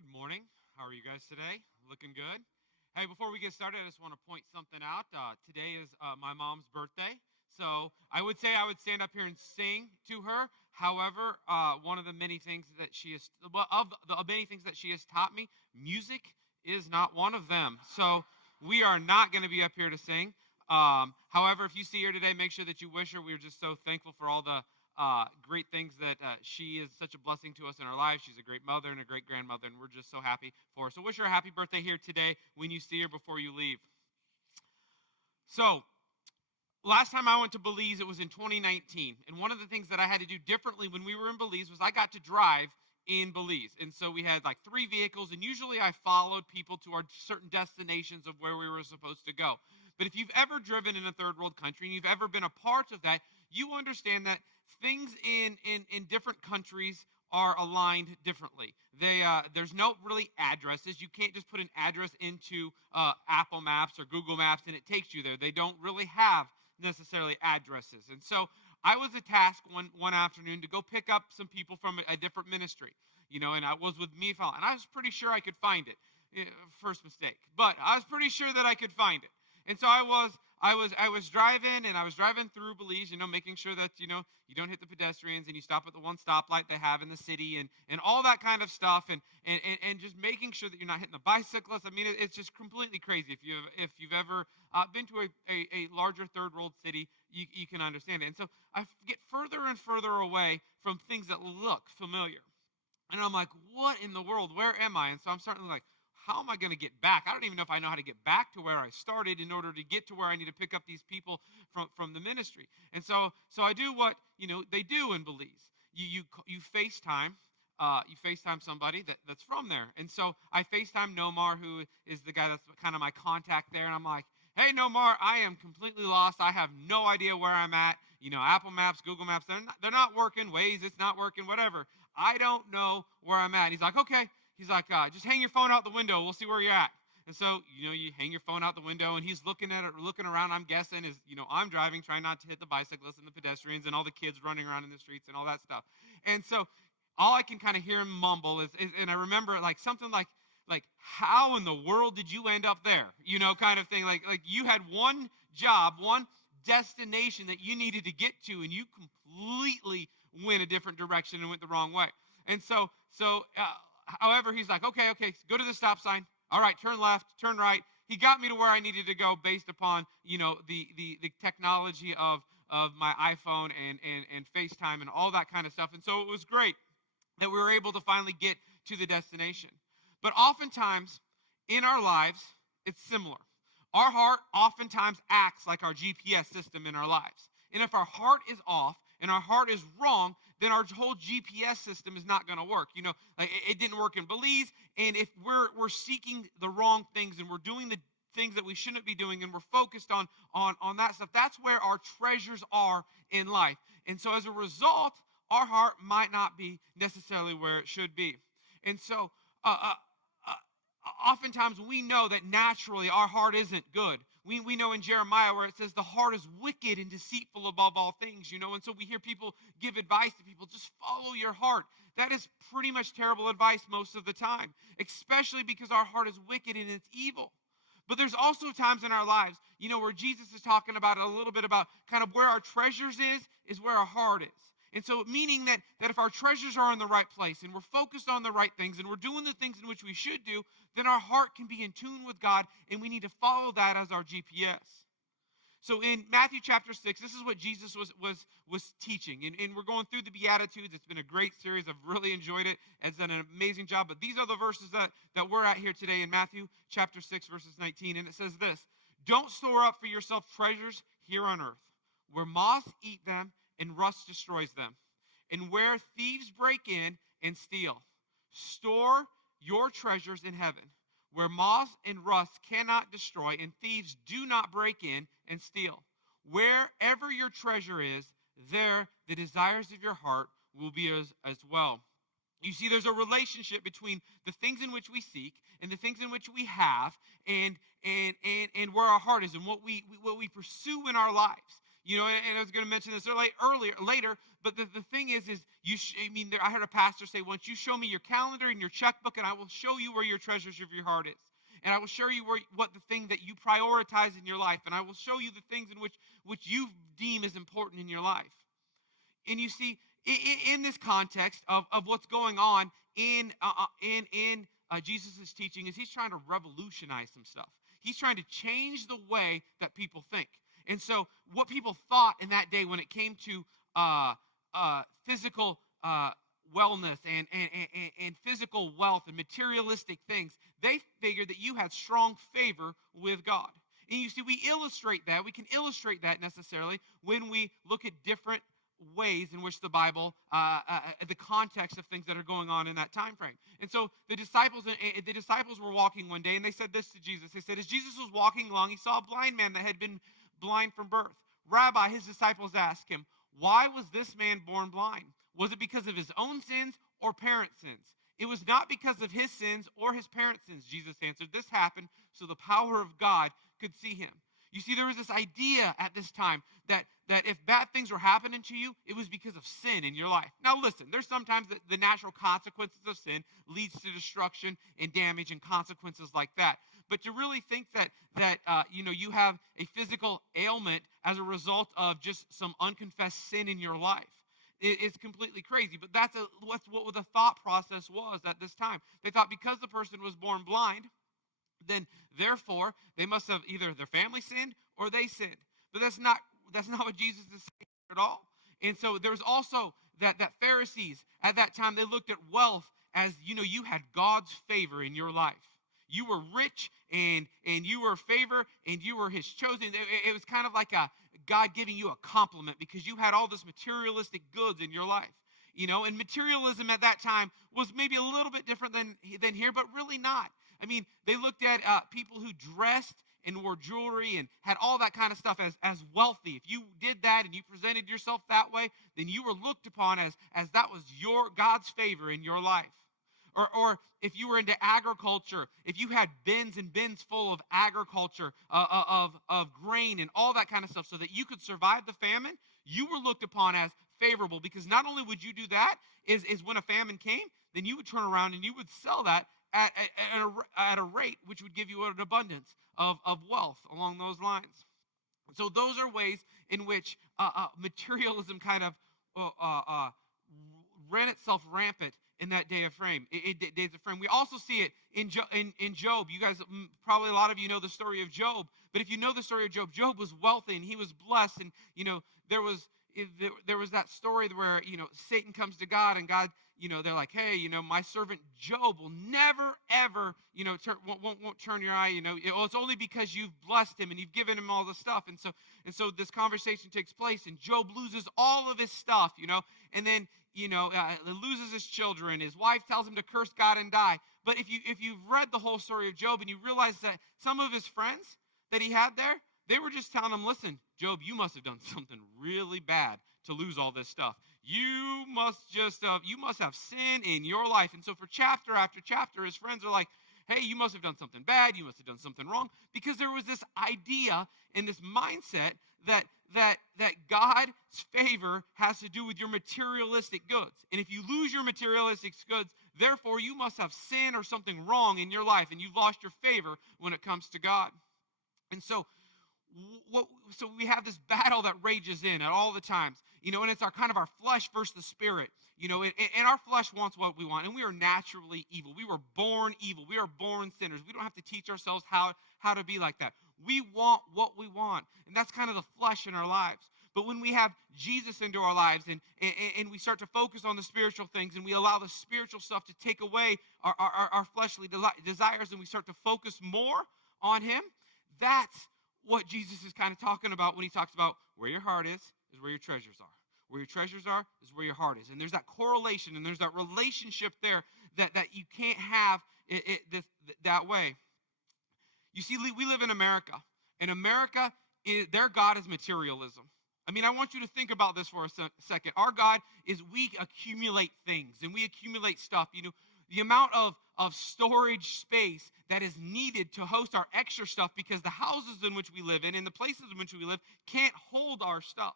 Good morning. How are you guys today? Looking good? Hey, before we get started, I just want to point something out. Today is my mom's birthday. So I would stand up here and sing to her. However, one of the many things that she has, well, of the many things that she has taught me, music is not one of them. So we are not going to be up here to sing. However, if you see her today, make sure that you wish her. We are just so thankful for all the great things that she is such a blessing to us in our lives. She's a great mother and a great grandmother, and we're just so happy for her. So wish her a happy birthday here today when you see her before you leave. So last time I went to Belize, it was in 2019. And one of the things that I had to do differently when we were in Belize was I got to drive in Belize. And so we had like 3 vehicles, and usually I followed people to our certain destinations of where we were supposed to go. But if you've ever driven in a third world country and you've ever been a part of that, you understand that things in different countries are aligned differently. There's no really addresses. You can't just put an address into Apple Maps or Google Maps and it takes you there. They don't really have necessarily addresses. And so I was tasked one afternoon to go pick up some people from a different ministry, and I was with me, and I was pretty sure I could find it. First mistake, but I was pretty sure that I could find it. And so I was driving, and I was driving through Belize, making sure that, you don't hit the pedestrians and you stop at the one stoplight they have in the city and all that kind of stuff, and just making sure that you're not hitting the bicyclists. I mean, it's just completely crazy. If you've ever been to a larger third world city, you can understand it. And so I get further and further away from things that look familiar. And I'm like, what in the world? Where am I? And so I'm starting to like, how am I going to get back? I don't even know if I know how to get back to where I started in order to get to where I need to pick up these people from the ministry. And so I do what they do in Belize. You FaceTime. You FaceTime somebody that's from there. And so I FaceTime Nomar, who is the guy that's kind of my contact there. And I'm like, hey, Nomar, I am completely lost. I have no idea where I'm at. Apple Maps, Google Maps, they're not working. Waze, it's not working, whatever. I don't know where I'm at. He's like, okay. He's like, just hang your phone out the window. We'll see where you're at. And so, you hang your phone out the window, and he's looking at it, looking around. I'm guessing is, I'm driving, trying not to hit the bicyclists and the pedestrians and all the kids running around in the streets and all that stuff. And so, all I can kind of hear him mumble is, and I remember like something like, how in the world did you end up there? Kind of thing. Like you had one job, one destination that you needed to get to, and you completely went a different direction and went the wrong way. And so. However, he's like, okay, go to the stop sign. All right, turn left, turn right. He got me to where I needed to go based upon, the technology of my iPhone and FaceTime and all that kind of stuff. And so it was great that we were able to finally get to the destination. But oftentimes in our lives, it's similar. Our heart oftentimes acts like our GPS system in our lives. And if our heart is off and our heart is wrong, then our whole GPS system is not going to work. Like it didn't work in Belize, and if we're seeking the wrong things and we're doing the things that we shouldn't be doing and we're focused on that stuff, that's where our treasures are in life. And so as a result, our heart might not be necessarily where it should be. And so oftentimes we know that naturally our heart isn't good. We know in Jeremiah where it says the heart is wicked and deceitful above all things, and so we hear people give advice to people, just follow your heart. That is pretty much terrible advice most of the time, especially because our heart is wicked and it's evil. But there's also times in our lives, where Jesus is talking about a little bit about kind of where our treasures is where our heart is. And so meaning that if our treasures are in the right place and we're focused on the right things and we're doing the things in which we should do, then our heart can be in tune with God, and we need to follow that as our GPS. So in Matthew chapter 6, this is what Jesus was teaching. And we're going through the Beatitudes. It's been a great series. I've really enjoyed it. It's done an amazing job. But these are the verses that we're at here today in Matthew chapter 6, verses 19. And it says this: don't store up for yourself treasures here on earth, where moths eat them and rust destroys them, and where thieves break in and steal. Store your treasures in heaven, where moths and rust cannot destroy, and thieves do not break in and steal. Wherever your treasure is, there the desires of your heart will be as well. You see, there's a relationship between the things in which we seek and the things in which we have, and where our heart is and what we pursue in our lives. And I was going to mention this later, but the thing is I heard a pastor say once, you show me your calendar and your checkbook, and I will show you where your treasures of your heart is. And I will show you what the thing that you prioritize in your life, and I will show you the things in which you deem as important in your life. And you see, in this context of what's going on in Jesus' teaching, is he's trying to revolutionize some stuff. He's trying to change the way that people think. And so what people thought in that day when it came to physical wellness and physical wealth and materialistic things, they figured that you had strong favor with God. And you see, we can illustrate that necessarily when we look at different ways in which the Bible, the context of things that are going on in that time frame. And so the disciples were walking one day, and they said this to Jesus. They said, as Jesus was walking along, he saw a blind man that had been blind from birth. Rabbi, his disciples asked him, why was this man born blind? Was it because of his own sins or parents' sins? It was not because of his sins or his parents' sins, Jesus answered. This happened so the power of God could see him. You see, there was this idea at this time that if bad things were happening to you, it was because of sin in your life. Now listen, there's sometimes the natural consequences of sin leads to destruction and damage and consequences like that. But to really think that you have a physical ailment as a result of just some unconfessed sin in your life, it's completely crazy. But that's what the thought process was at this time. They thought because the person was born blind, then therefore they must have either their family sinned or they sinned. But that's not what Jesus is saying at all. And so there's also that Pharisees at that time, they looked at wealth as, you had God's favor in your life. You were rich and you were favor and you were his chosen. It was kind of like a God giving you a compliment because you had all this materialistic goods in your life. And materialism at that time was maybe a little bit different than here, but really not. I mean, they looked at people who dressed and wore jewelry and had all that kind of stuff as wealthy. If you did that and you presented yourself that way, then you were looked upon as that was God's favor in your life. Or if you were into agriculture, if you had bins and bins full of agriculture, of grain and all that kind of stuff so that you could survive the famine, you were looked upon as favorable because not only would you do that, is when a famine came, then you would turn around and you would sell that at a rate which would give you an abundance of wealth along those lines. So those are ways in which materialism kind of ran itself rampant in that day of frame. Days of frame. We also see it in Job. You guys, probably a lot of you know the story of Job. But if you know the story of Job, Job was wealthy and he was blessed. And there was that story where Satan comes to God and God, they're like, hey, my servant Job will never ever won't turn your eye. It's only because you've blessed him and you've given him all the stuff. And so this conversation takes place and Job loses all of his stuff. And then loses his children. His wife tells him to curse God and die. But if you've read the whole story of Job and you realize that some of his friends that he had there, they were just telling him, listen, Job, you must have done something really bad to lose all this stuff. You must have sin in your life. And so for chapter after chapter, his friends are like, hey, you must have done something bad. You must have done something wrong. Because there was this idea and this mindset that God's favor has to do with your materialistic goods. And if you lose your materialistic goods, therefore you must have sin or something wrong in your life, and you've lost your favor when it comes to God. And so we have this battle that rages in at all the times, and it's our flesh versus the spirit. And our flesh wants what we want, and we are naturally evil. We were born evil. We are born sinners. We don't have to teach ourselves how to be like that. We want what we want, and that's kind of the flesh in our lives. But when we have Jesus into our lives and we start to focus on the spiritual things and we allow the spiritual stuff to take away our fleshly desires and we start to focus more on him, that's what Jesus is kind of talking about when he talks about where your heart is where your treasures are. Where your treasures are is where your heart is. And there's that correlation and there's that relationship there that you can't have that way. You see, we live in America, and America, their God is materialism. I mean, I want you to think about this for a second. Our God is we accumulate things, and we accumulate stuff. the amount of storage space that is needed to host our extra stuff because the houses in which we live in and the places in which we live can't hold our stuff.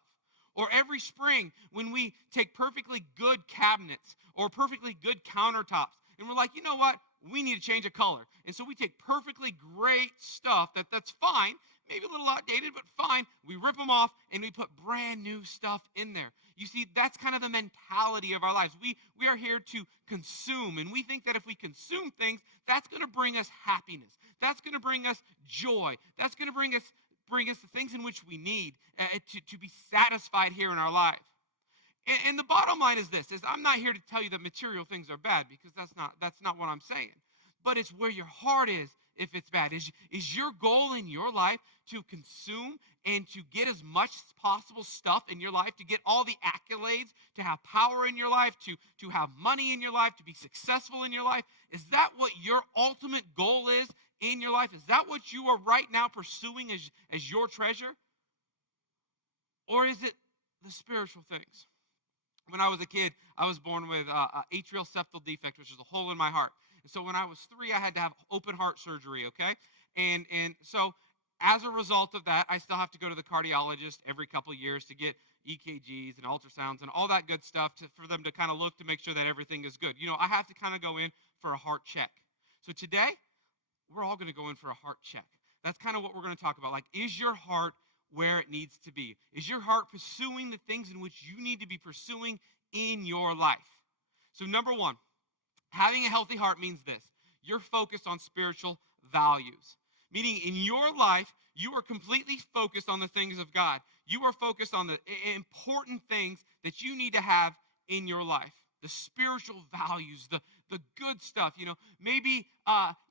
Or every spring when we take perfectly good cabinets or perfectly good countertops and we're like, you know what? We need to change a color. And so we take perfectly great stuff that's fine, maybe a little outdated, but fine. We rip them off and we put brand new stuff in there. You see, that's kind of the mentality of our lives. We are here to consume, and we think that if we consume things, that's going to bring us happiness. That's going to bring us joy. That's going to bring us the things in which we need to be satisfied here in our life. And the bottom line is this, is I'm not here to tell you that material things are bad, because that's not what I'm saying. But it's where your heart is if it's bad. Is your goal in your life to consume and to get as much as possible stuff in your life, to get all the accolades, to have power in your life, to have money in your life, to be successful in your life? Is that what your ultimate goal is in your life? Is that what you are right now pursuing as your treasure? Or is it the spiritual things? When I was a kid, I was born with atrial septal defect, which is a hole in my heart. And so when I was 3, I had to have open heart surgery, okay? And so as a result of that, I still have to go to the cardiologist every couple of years to get EKGs and ultrasounds and all that good stuff for them to kind of look to make sure that everything is good. You know, I have to kind of go in for a heart check. So today, we're all going to go in for a heart check. That's kind of what we're going to talk about. Like, is your heart where it needs to be? Is your heart pursuing the things in which you need to be pursuing in your life? So number one, having a healthy heart means this. You're focused on spiritual values. Meaning in your life, you are completely focused on the things of God. You are focused on the important things that you need to have in your life. The spiritual values, the good stuff. You know, maybe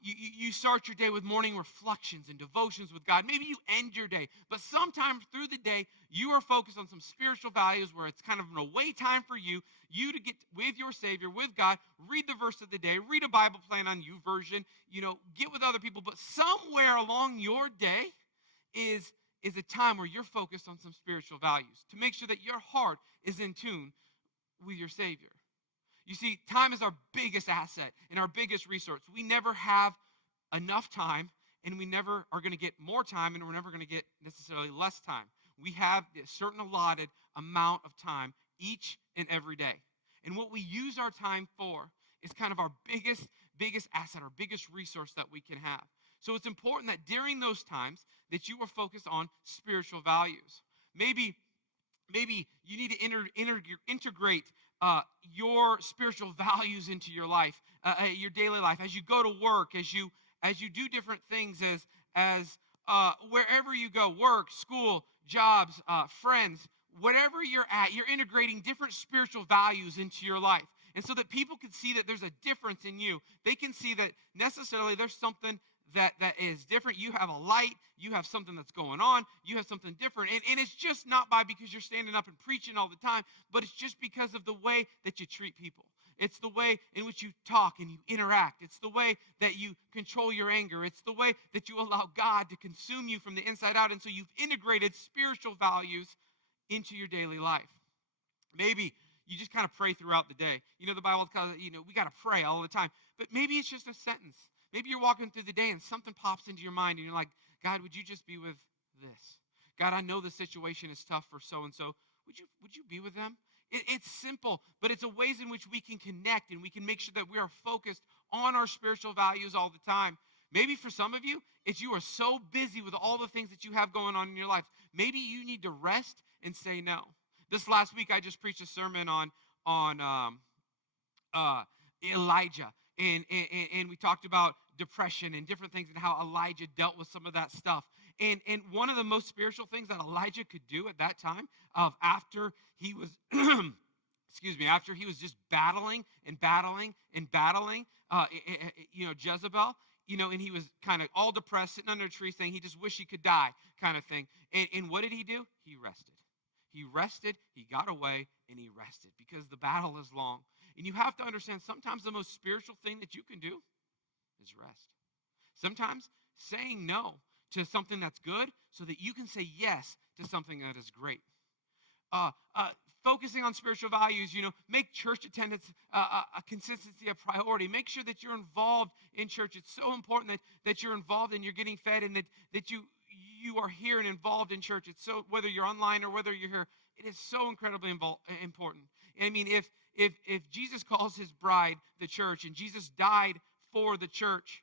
you start your day with morning reflections and devotions with God. Maybe you end your day. But sometimes through the day, you are focused on some spiritual values where it's kind of an away time for you to get with your Savior, with God, read the verse of the day, read a Bible plan on YouVersion, you know, get with other people. But somewhere along your day is a time where you're focused on some spiritual values to make sure that your heart is in tune with your Savior. You see, time is our biggest asset and our biggest resource. We never have enough time, and we never are going to get more time, and we're never going to get necessarily less time. We have a certain allotted amount of time each and every day. And what we use our time for is kind of our biggest asset, our biggest resource that we can have. So it's important that during those times that you are focused on spiritual values. Maybe you need to integrate your spiritual values into your life, your daily life, as you go to work, as you do different things, as wherever you go, work, school, jobs, friends, whatever you're at, you're integrating different spiritual values into your life. And so that people can see that there's a difference in you. They can see that necessarily there's something that is different. You have a light. You have something that's going on. You have something different. And it's just not because you're standing up and preaching all the time, but it's just because of the way that you treat people. It's the way in which you talk and you interact. It's the way that you control your anger. It's the way that you allow God to consume you from the inside out. And so you've integrated spiritual values into your daily life. Maybe you just kind of pray throughout the day. You know, the Bible calls it, we got to pray all the time. But maybe it's just a sentence. Maybe you're walking through the day and something pops into your mind and you're like, God, would you just be with this? God, I know the situation is tough for so-and-so. Would you be with them? It's simple, but it's a ways in which we can connect and we can make sure that we are focused on our spiritual values all the time. Maybe for some of you, it's you are so busy with all the things that you have going on in your life. Maybe you need to rest and say no. This last week, I just preached a sermon on Elijah. And we talked about depression and different things and how Elijah dealt with some of that stuff. And one of the most spiritual things that Elijah could do at that time, after he was, after he was just battling Jezebel, and he was kind of all depressed, sitting under a tree saying he just wished he could die kind of thing. And what did he do? He rested. He got away, and he rested because the battle is long. And you have to understand, sometimes the most spiritual thing that you can do is rest. Sometimes saying no to something that's good so that you can say yes to something that is great. uh, uh, focusing on spiritual values, make church attendance a consistency, a priority. Make sure that you're involved in church. It's so important that you're involved and you're getting fed, and that you are here and involved in church. It's so, whether you're online or whether you're here, it is so incredibly important. I mean, if Jesus calls his bride the church, and Jesus died for the church,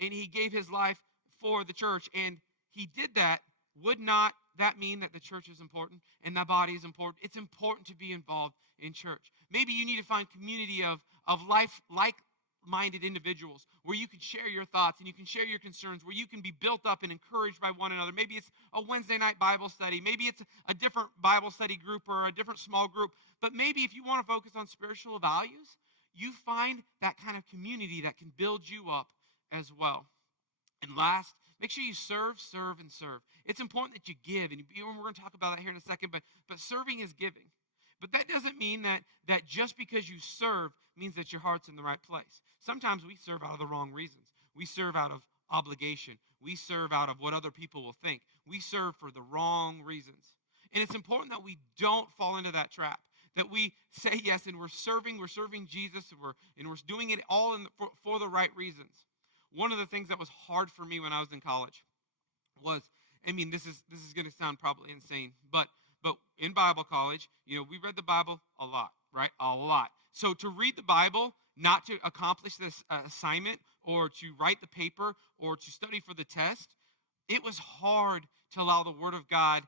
and he gave his life for the church, and he did that, would not that mean that the church is important and the body is important? It's important to be involved in church. Maybe you need to find community of like-minded individuals where you can share your thoughts and you can share your concerns, where you can be built up and encouraged by one another. Maybe it's a Wednesday night Bible study. Maybe it's a different Bible study group or a different small group. But maybe if you want to focus on spiritual values, you find that kind of community that can build you up as well. And last, make sure you serve, and serve. It's important that you give, and we're going to talk about that here in a second, but serving is giving. But that doesn't mean that just because you serve means that your heart's in the right place. Sometimes we serve out of the wrong reasons. We serve out of obligation. We serve out of what other people will think. We serve for the wrong reasons. And it's important that we don't fall into that trap, that we say yes, and we're serving Jesus, and we're doing it all for the right reasons. One of the things that was hard for me when I was in college was, this is going to sound probably insane, but in Bible college, we read the Bible a lot, right? A lot. So to read the Bible, not to accomplish this assignment or to write the paper or to study for the test, it was hard to allow the Word of God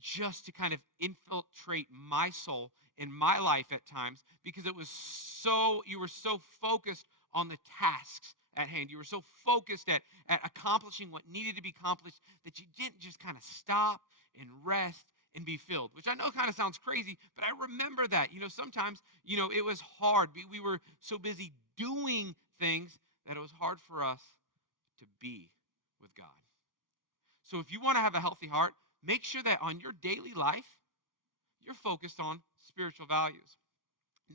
just to kind of infiltrate my soul in my life at times, because you were so focused on the tasks at hand. You were so focused at accomplishing what needed to be accomplished that you didn't just kind of stop and rest and be filled, which I know kind of sounds crazy, but I remember that. Sometimes, it was hard. We were so busy doing things that it was hard for us to be with God. So if you want to have a healthy heart, make sure that on your daily life, you're focused on spiritual values.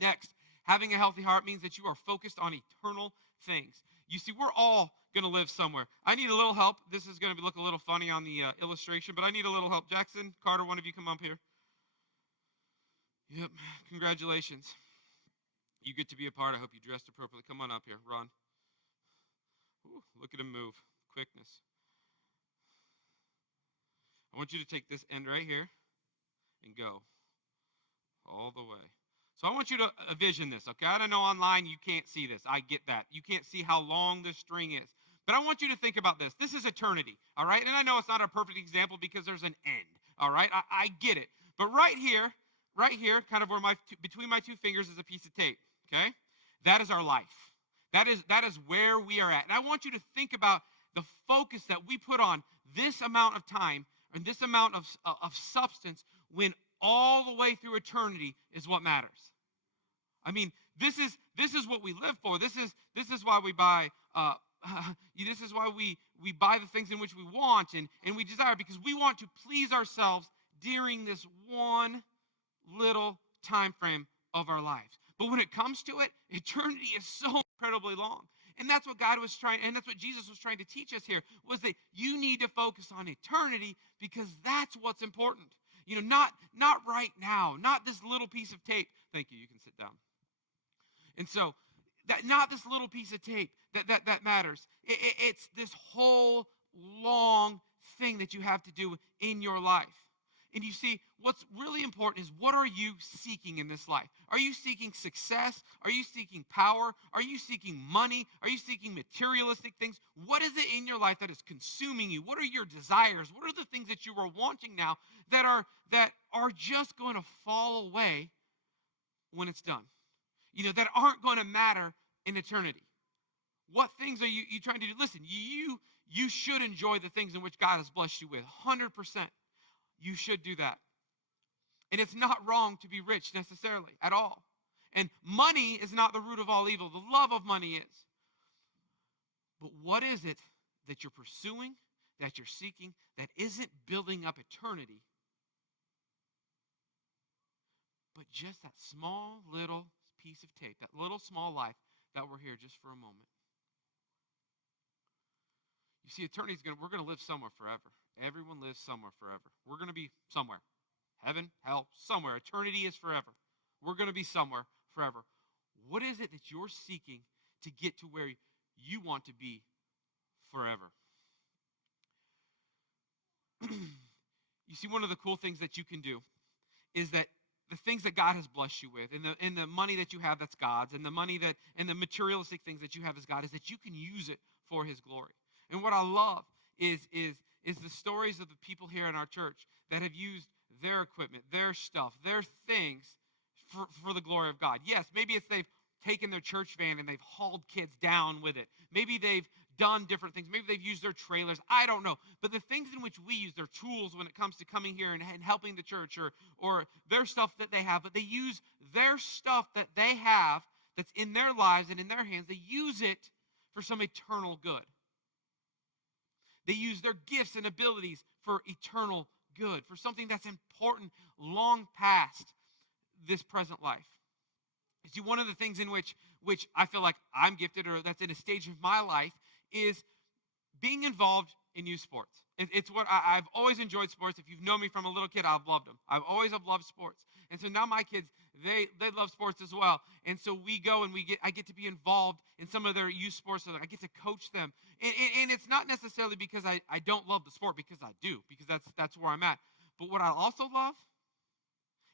Next, having a healthy heart means that you are focused on eternal things. You see, we're all going to live somewhere. I need a little help. This is going to look a little funny on the illustration, but I need a little help. Jackson, Carter, one of you come up here. Yep, congratulations. You get to be a part. I hope you dressed appropriately. Come on up here, Ron. Ooh, look at him move. Quickness. I want you to take this end right here and go all the way. So I want you to envision this, okay? I don't know online you can't see this. I get that. You can't see how long this string is. But I want you to think about this. This is eternity, all right? And I know it's not a perfect example because there's an end, all right? I get it. But right here, kind of where between my two fingers is a piece of tape, okay? That is our life. That is where we are at. And I want you to think about the focus that we put on this amount of time and this amount of substance when all the way through eternity is what matters. This is what we live for. This is why we buy. This is why we buy the things in which we want and we desire, because we want to please ourselves during this one little time frame of our lives. But when it comes to it, eternity is so incredibly long. And that's what God was trying, and that's what Jesus was trying to teach us here, was that you need to focus on eternity because that's what's important. Not right now, not this little piece of tape. Thank you, you can sit down. And so, not this little piece of tape that matters. It's this whole long thing that you have to do in your life. And you see, what's really important is, what are you seeking in this life? Are you seeking success? Are you seeking power? Are you seeking money? Are you seeking materialistic things? What is it in your life that is consuming you? What are your desires? What are the things that you are wanting now that are just going to fall away when it's done? That aren't going to matter in eternity. What things are you trying to do? Listen, you should enjoy the things in which God has blessed you with, 100%. You should do that. And it's not wrong to be rich necessarily at all. And money is not the root of all evil. The love of money is. But what is it that you're pursuing, that you're seeking, that isn't building up eternity, but just that small little piece of tape, that little small life that we're here just for a moment? You see, we're going to live somewhere forever. Everyone lives somewhere forever. We're going to be somewhere. heaven, hell, somewhere. Eternity is forever. We're going to be somewhere forever. What is it that you're seeking to get to where you want to be forever? You see, one of the cool things that you can do is that the things that God has blessed you with, and the money that you have that's God's, and the money that and the materialistic things that you have as God, is that you can use it for His glory. And what I love is the stories of the people here in our church that have used their equipment, their stuff, their things for the glory of God. Yes, maybe it's they've taken their church van and they've hauled kids down with it. Maybe they've done different things. Maybe they've used their trailers. I don't know. But the things in which we use, their tools when it comes to coming here and helping the church, or their stuff that they have, but they use their stuff that they have that's in their lives and in their hands, they use it for some eternal good. They use their gifts and abilities for eternal good, for something that's important long past this present life. You see, one of the things in which I feel like I'm gifted, or that's in a stage of my life, is being involved in youth sports. It's what I've always enjoyed sports. If you've known me from a little kid, I've loved them. I've always have loved sports. And so now my kids, they love sports as well. And so we go and I get to be involved in some of their youth sports, so that I get to coach them. And it's not necessarily because I don't love the sport, because I do, because that's where I'm at. But what I also love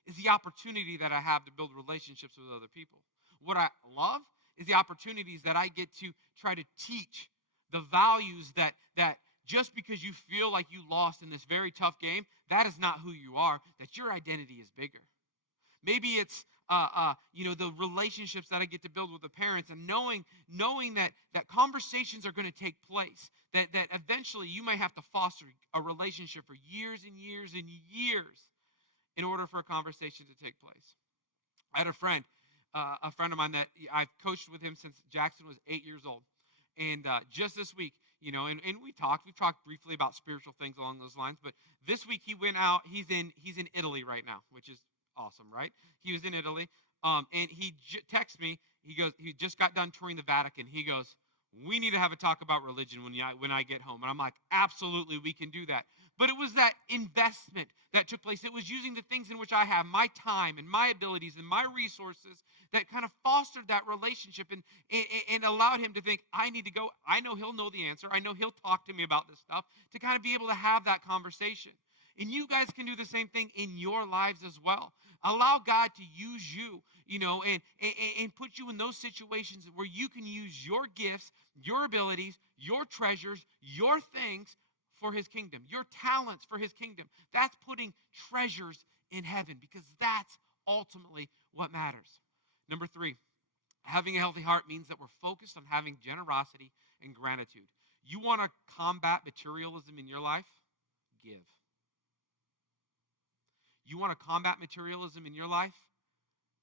is the opportunity that I have to build relationships with other people. What I love is the opportunities that I get to try to teach the values that just because you feel like you lost in this very tough game, that is not who you are, that your identity is bigger. Maybe it's the relationships that I get to build with the parents, and knowing that conversations are going to take place, that eventually you may have to foster a relationship for years and years and years in order for a conversation to take place. I had a friend of mine that I've coached with him since Jackson was 8 years old. And just this week, and we've talked briefly about spiritual things along those lines, but this week he went out, he's in Italy right now, which is awesome, right? He was in Italy, and he texts me, he just got done touring the Vatican. He goes, we need to have a talk about religion when I get home. And I'm like, absolutely, we can do that. But it was that investment that took place. It was using the things in which I have, my time and my abilities and my resources, that kind of fostered that relationship and allowed him to think, I need to go. I know he'll know the answer. I know he'll talk to me about this stuff, to kind of be able to have that conversation. And you guys can do the same thing in your lives as well. Allow God to use you, and put you in those situations where you can use your gifts, your abilities, your treasures, your things for His kingdom, your talents for His kingdom. That's putting treasures in heaven, because that's ultimately what matters. Number 3, having a healthy heart means that we're focused on having generosity and gratitude. You want to combat materialism in your life? Give. You want to combat materialism in your life?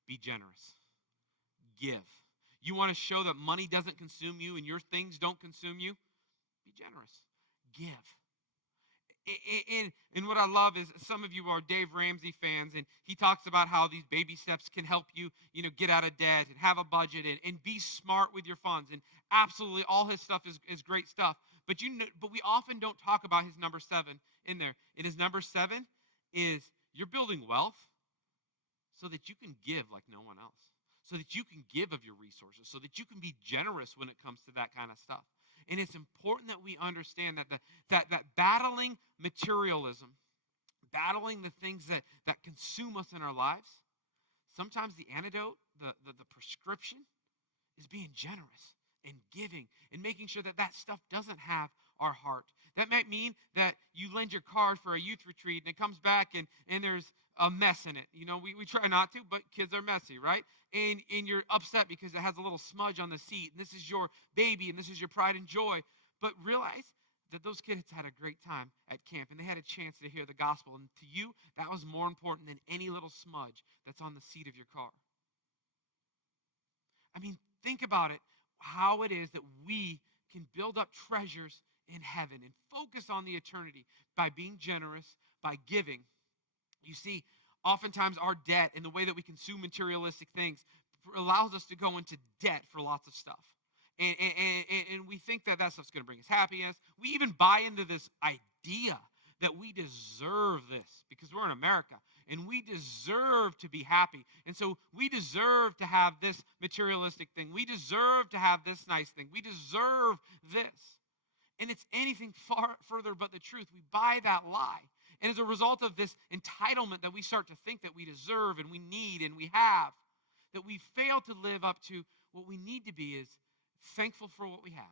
Be generous. Give. You want to show that money doesn't consume you and your things don't consume you? Be generous. Give. And what I love is, some of you are Dave Ramsey fans, and he talks about how these baby steps can help you, get out of debt and have a budget and be smart with your funds. And absolutely, all his stuff is great stuff. But we often don't talk about his number 7 in there. And his number 7 is, you're building wealth so that you can give like no one else, so that you can give of your resources, so that you can be generous when it comes to that kind of stuff. And it's important that we understand that battling materialism, battling the things that consume us in our lives, sometimes the antidote, the prescription, is being generous and giving and making sure that stuff doesn't have our heart. That might mean that you lend your car for a youth retreat and it comes back and there's a mess in it. We try not to, but kids are messy, right? And you're upset because it has a little smudge on the seat, and this is your baby, and this is your pride and joy. But realize that those kids had a great time at camp, and they had a chance to hear the gospel. And to you, that was more important than any little smudge that's on the seat of your car. I mean, think about it, how it is that we can build up treasures in heaven and focus on the eternity by being generous, by giving. You see, oftentimes our debt and the way that we consume materialistic things allows us to go into debt for lots of stuff. And we think that stuff's going to bring us happiness. We even buy into this idea that we deserve this because we're in America. And we deserve to be happy. And so we deserve to have this materialistic thing. We deserve to have this nice thing. We deserve this. And it's anything far further but the truth. We buy that lie. And as a result of this entitlement that we start to think that we deserve and we need and we have, that we fail to live up to what we need to be is thankful for what we have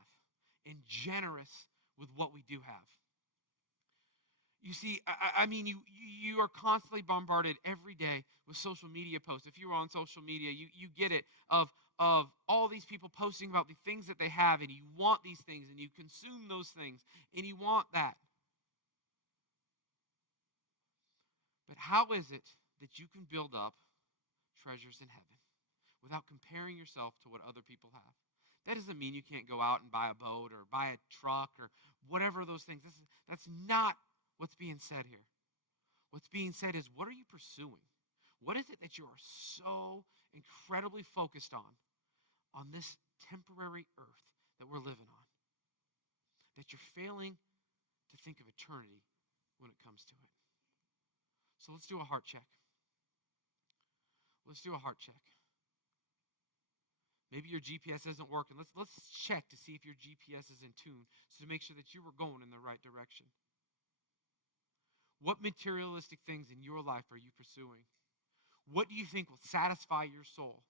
and generous with what we do have. You see, I mean, you are constantly bombarded every day with social media posts. If you are on social media, you get it, of all these people posting about the things that they have, and you want these things, and you consume those things, and you want that. But how is it that you can build up treasures in heaven without comparing yourself to what other people have? That doesn't mean you can't go out and buy a boat or buy a truck or whatever those things. That's not what's being said here. What's being said is, what are you pursuing? What is it that you are so incredibly focused on this temporary earth that we're living on, that you're failing to think of eternity when it comes to it? So let's do a heart check. Let's do a heart check. Maybe your GPS isn't working. Let's check to see if your GPS is in tune, so to make sure that you are going in the right direction. What materialistic things in your life are you pursuing? What do you think will satisfy your soul?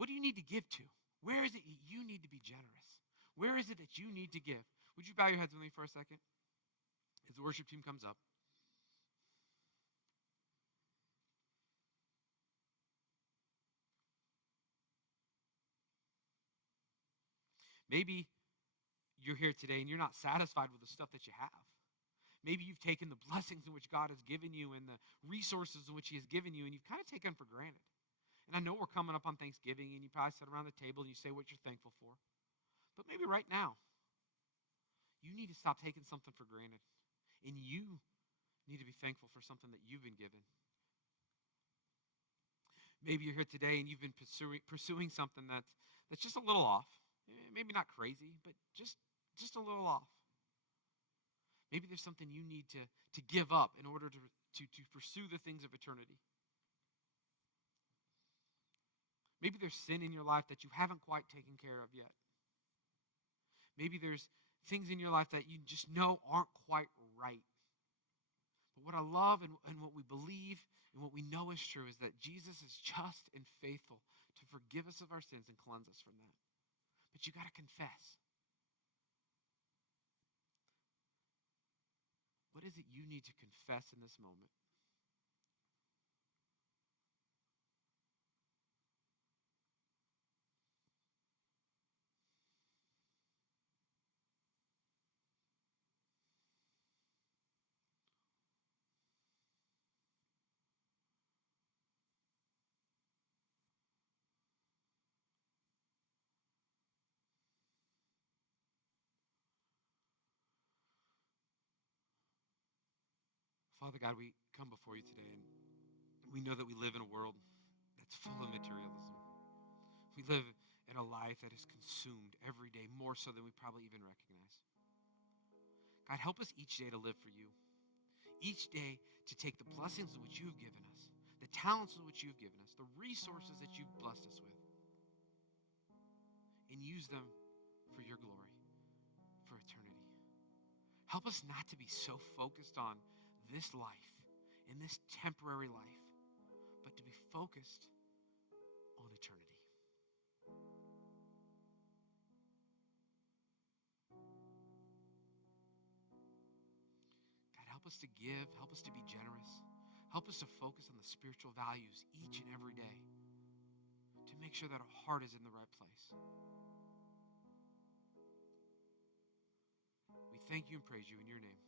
What do you need to give to? Where is it you need to be generous? Where is it that you need to give? Would you bow your heads with me for a second as the worship team comes up? Maybe you're here today and you're not satisfied with the stuff that you have. Maybe you've taken the blessings in which God has given you and the resources in which he has given you, and you've kind of taken for granted. And I know we're coming up on Thanksgiving, and you probably sit around the table and you say what you're thankful for. But maybe right now, you need to stop taking something for granted. And you need to be thankful for something that you've been given. Maybe you're here today and you've been pursuing something that's just a little off. Maybe not crazy, but just a little off. Maybe there's something you need to give up in order to pursue the things of eternity. Maybe there's sin in your life that you haven't quite taken care of yet. Maybe there's things in your life that you just know aren't quite right. But what I love and what we believe and what we know is true is that Jesus is just and faithful to forgive us of our sins and cleanse us from that. But you got to confess. What is it you need to confess in this moment? Father God, we come before you today, and we know that we live in a world that's full of materialism. We live in a life that is consumed every day, more so than we probably even recognize. God, help us each day to live for you. Each day to take the blessings which you've given us, the talents which you've given us, the resources that you've blessed us with, and use them for your glory, for eternity. Help us not to be so focused on this life, in this temporary life, but to be focused on eternity. God, help us to give, help us to be generous, help us to focus on the spiritual values each and every day to make sure that our heart is in the right place. We thank you and praise you in your name.